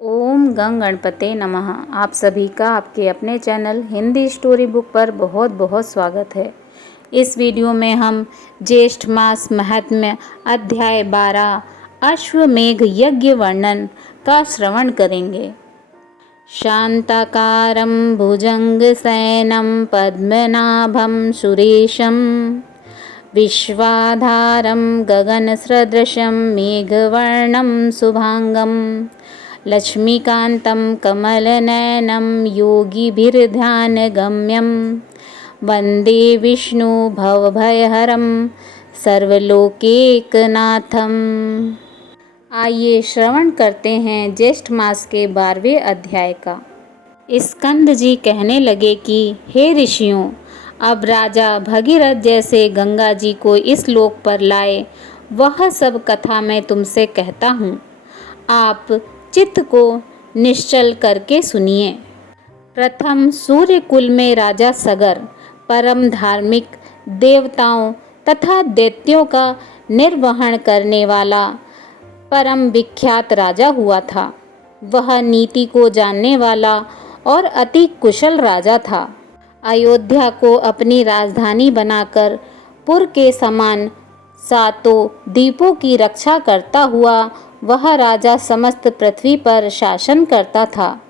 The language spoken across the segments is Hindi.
ओम गंग गणपते नमः। आप सभी का आपके अपने चैनल हिंदी स्टोरी बुक पर बहुत बहुत स्वागत है। इस वीडियो में हम ज्येष्ठ मास महात्म्य अध्याय 12 अश्वमेघ यज्ञ वर्णन का श्रवण करेंगे। शांताकारं भुजंगशयनं पद्मनाभं सुरेशं विश्वाधारं गगनसदृशं मेघवर्णं शुभांगं लक्ष्मीकान्तं कमलनयनं योगिभिर्ध्यानगम्यं वन्दे विष्णु भवभयहरं सर्वलोकैकनाथम्। आइए श्रवण करते हैं ज्येष्ठ मास के 12वें अध्याय का। स्कंद जी कहने लगे कि हे ऋषियों, अब राजा भगीरथ जैसे गंगा जी को इस लोक पर लाए, वह सब कथा मैं तुमसे कहता हूँ। आप चित्त को निश्चल करके सुनिए। प्रथम सूर्य कुल में राजा सगर परम धार्मिक, देवताओं तथा दैत्यों का निर्वहन करने वाला परम विख्यात राजा हुआ था। वह नीति को जानने वाला और अति कुशल राजा था। अयोध्या को अपनी राजधानी बनाकर पुर के समान सातों द्वीपों की रक्षा करता हुआ वह राजा समस्त पृथ्वी पर शासन करता था।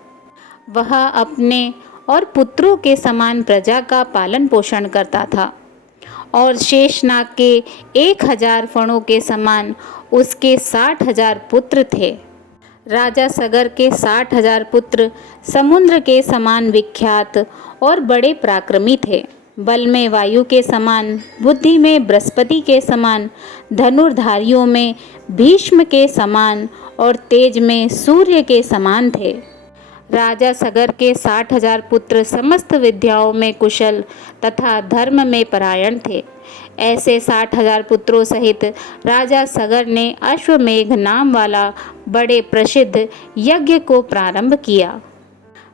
वह अपने और पुत्रों के समान प्रजा का पालन पोषण करता था और शेषनाग के 1000 फणों के समान उसके 60,000 पुत्र थे। राजा सगर के 60,000 पुत्र समुद्र के समान विख्यात और बड़े पराक्रमी थे। बल में वायु के समान, बुद्धि में बृहस्पति के समान, धनुर्धारियों में भीष्म के समान और तेज में सूर्य के समान थे। राजा सगर के 60,000 पुत्र समस्त विद्याओं में कुशल तथा धर्म में परायण थे। ऐसे 60,000 पुत्रों सहित राजा सगर ने अश्वमेघ नाम वाला बड़े प्रसिद्ध यज्ञ को प्रारंभ किया।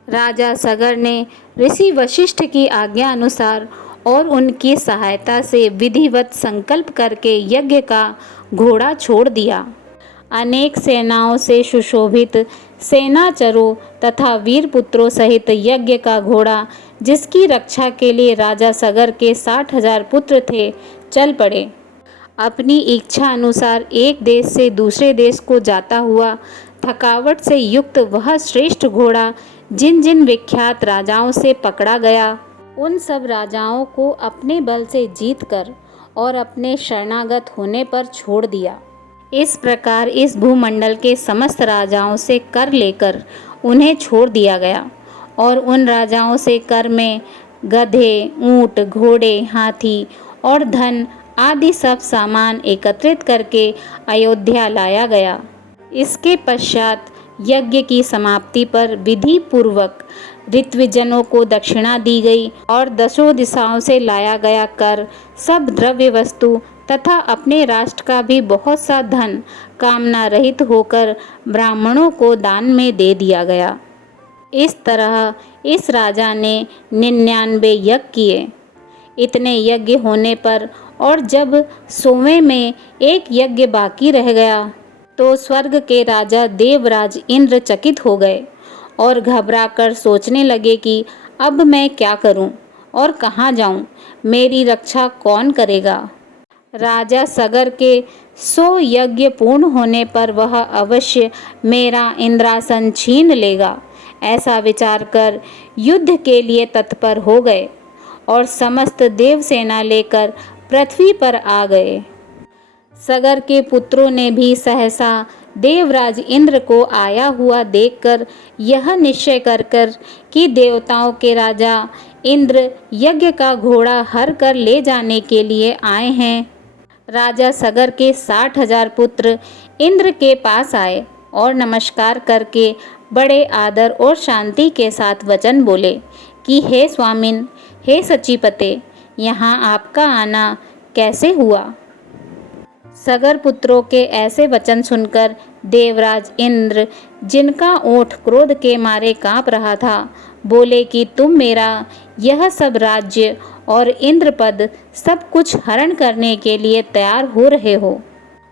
राजा सगर ने ऋषि वशिष्ठ की आज्ञा अनुसार और उनकी सहायता से विधिवत संकल्प करके यज्ञ का घोड़ा छोड़ दिया। अनेक सेनाओं से सुशोभित सेनाचरों तथा वीर पुत्रों सहित यज्ञ का घोड़ा, जिसकी रक्षा के लिए राजा सगर के 60,000 पुत्र थे, चल पड़े। अपनी इच्छा अनुसार एक देश से दूसरे देश को जाता हुआ थकावट से युक्त वह श्रेष्ठ घोड़ा जिन जिन विख्यात राजाओं से पकड़ा गया, उन सब राजाओं को अपने बल से जीतकर और अपने शरणागत होने पर छोड़ दिया। इस प्रकार इस भूमंडल के समस्त राजाओं से कर लेकर उन्हें छोड़ दिया गया और उन राजाओं से कर में गधे, ऊंट, घोड़े, हाथी और धन आदि सब सामान एकत्रित करके अयोध्या लाया गया। इसके पश्चात यज्ञ की समाप्ति पर विधि पूर्वक ऋत्विजनों को दक्षिणा दी गई और 10 दिशाओं से लाया गया कर, सब द्रव्य वस्तु तथा अपने राष्ट्र का भी बहुत सा धन कामना रहित होकर ब्राह्मणों को दान में दे दिया गया। इस तरह इस राजा ने 99 यज्ञ किए। इतने यज्ञ होने पर और जब 100वें में एक यज्ञ बाकी रह गया तो स्वर्ग के राजा देवराज इंद्र चकित हो गए और घबराकर सोचने लगे कि अब मैं क्या करूं और कहां जाऊं, मेरी रक्षा कौन करेगा। राजा सगर के 100 यज्ञ पूर्ण होने पर वह अवश्य मेरा इंद्रासन छीन लेगा, ऐसा विचार कर युद्ध के लिए तत्पर हो गए और समस्त देव सेना लेकर पृथ्वी पर आ गए। सगर के पुत्रों ने भी सहसा देवराज इंद्र को आया हुआ देखकर यह निश्चय कर कि देवताओं के राजा इंद्र यज्ञ का घोड़ा हर कर ले जाने के लिए आए हैं। राजा सगर के 60,000 पुत्र इंद्र के पास आए और नमस्कार करके बड़े आदर और शांति के साथ वचन बोले कि हे स्वामिन, हे सचिपते, यहाँ आपका आना कैसे हुआ। सगर पुत्रों के ऐसे वचन सुनकर देवराज इंद्र, जिनका ओठ क्रोध के मारे कांप रहा था, बोले कि तुम मेरा यह सब राज्य और इंद्र पद सब कुछ हरण करने के लिए तैयार हो रहे हो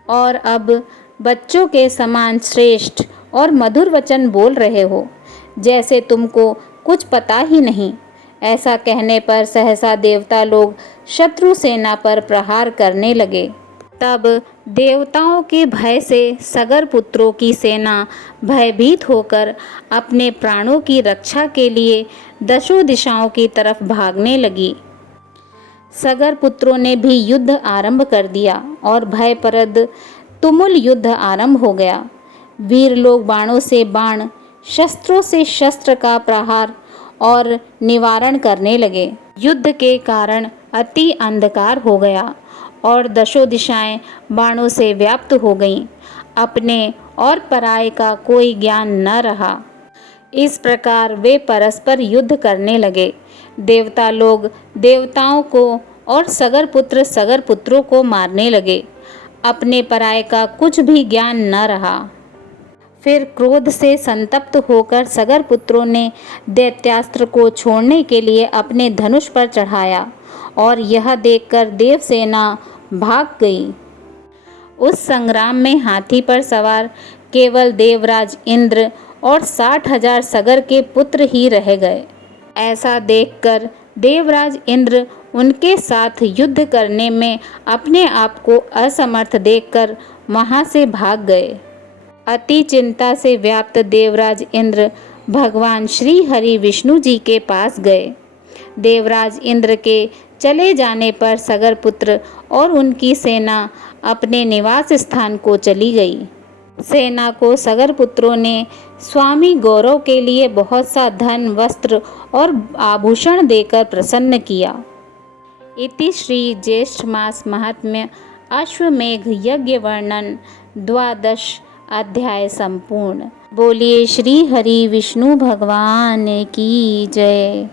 और अब बच्चों के समान श्रेष्ठ और मधुर वचन बोल रहे हो, जैसे तुमको कुछ पता ही नहीं। ऐसा कहने पर सहसा देवता लोग शत्रु सेना पर प्रहार करने लगे। तब देवताओं के भय से सगर पुत्रों की सेना भयभीत होकर अपने प्राणों की रक्षा के लिए दशों दिशाओं की तरफ भागने लगी। सगर पुत्रों ने भी युद्ध आरंभ कर दिया और भयप्रद तुमुल युद्ध आरंभ हो गया। वीर लोग बाणों से बाण, शस्त्रों से शस्त्र का प्रहार और निवारण करने लगे। युद्ध के कारण अति अंधकार हो गया और दशों दिशाएं बाणों से व्याप्त हो गईं। अपने और पराये का कोई ज्ञान न रहा। इस प्रकार वे परस्पर युद्ध करने लगे। देवता लोग देवताओं को और सगर पुत्रों को मारने लगे। अपने पराये का कुछ भी ज्ञान न रहा। फिर क्रोध से संतप्त होकर सगर पुत्रों ने दैत्यास्त्र को छोड़ने के लिए अपने धनुष पर चढ़ाया और यह देखकर देवसेना भाग गई। उस संग्राम में हाथी पर सवार केवल देवराज इंद्र और 60,000 सगर के पुत्र ही रह गए। ऐसा देखकर देवराज इंद्र उनके साथ युद्ध करने में अपने आप को असमर्थ देखकर वहां से भाग गए। अति चिंता से व्याप्त देवराज इंद्र भगवान श्री हरि विष्णु जी के पास गए। देवराज इंद्र के चले जाने पर सगर पुत्र और उनकी सेना अपने निवास स्थान को चली गई। सेना को सगर पुत्रों ने स्वामी गौरव के लिए बहुत सा धन, वस्त्र और आभूषण देकर प्रसन्न किया। इति श्री ज्येष्ठ मास महात्म्य अश्वमेघ यज्ञ वर्णन 12 अध्याय संपूर्ण। बोलिए श्री हरि विष्णु भगवान की जय।